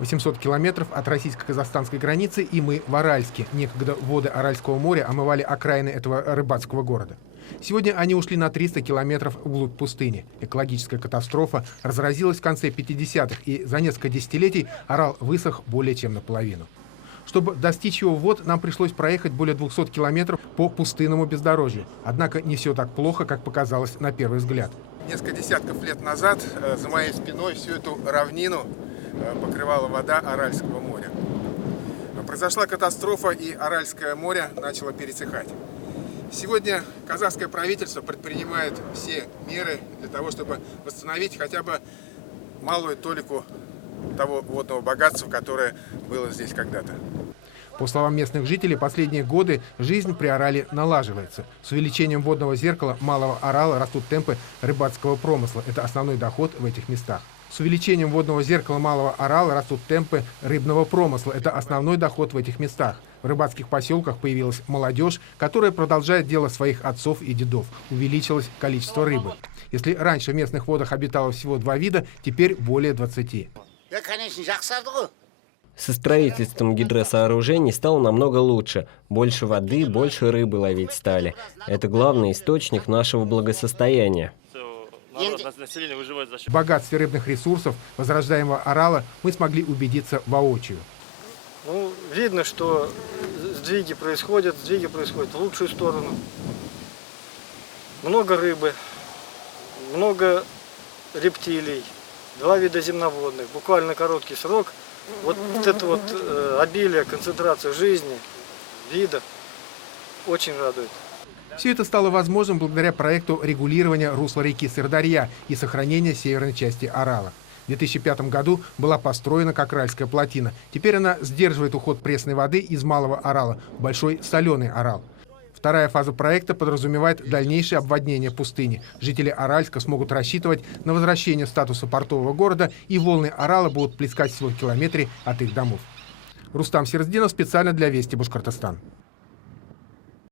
800 километров от российско-казахстанской границы, и мы в Аральске. Некогда воды Аральского моря омывали окраины этого рыбацкого города. Сегодня они ушли на 300 километров вглубь пустыни. Экологическая катастрофа разразилась в конце 50-х, и за несколько десятилетий Арал высох более чем наполовину. Чтобы достичь его вод, нам пришлось проехать более 200 километров по пустынному бездорожью. Однако не все так плохо, как показалось на первый взгляд. Несколько десятков лет назад за моей спиной всю эту равнину покрывала вода Аральского моря. Произошла катастрофа, и Аральское море начало пересыхать. Сегодня казахское правительство предпринимает все меры для того, чтобы восстановить хотя бы малую толику того водного богатства, которое было здесь когда-то. По словам местных жителей, последние годы жизнь при Арале налаживается. С увеличением водного зеркала Малого Арала растут темпы рыбацкого промысла. Это основной доход в этих местах. С увеличением водного зеркала Малого Арала растут темпы рыбного промысла. Это основной доход в этих местах. В рыбацких поселках появилась молодежь, которая продолжает дело своих отцов и дедов. Увеличилось количество рыбы. Если раньше в местных водах обитало всего 2 вида, теперь более 20. Со строительством гидросооружений стало намного лучше. Больше воды, больше рыбы ловить стали. Это главный источник нашего благосостояния. В богатстве рыбных ресурсов возрождаемого Арала мы смогли убедиться воочию. Видно, что сдвиги происходят в лучшую сторону. Много рыбы, много рептилий, 2 вида земноводных, буквально короткий срок. Вот это обилие, концентрация жизни, видов очень радует. Все это стало возможным благодаря проекту регулирования русла реки Сырдарья и сохранения северной части Арала. В 2005 году была построена Кокральская плотина. Теперь она сдерживает уход пресной воды из Малого Арала в Большой Соленый Арал. Вторая фаза проекта подразумевает дальнейшее обводнение пустыни. Жители Аральска смогут рассчитывать на возвращение статуса портового города, и волны Арала будут плескать всего в километре от их домов. Рустам Серздинов специально для Вести Башкортостан.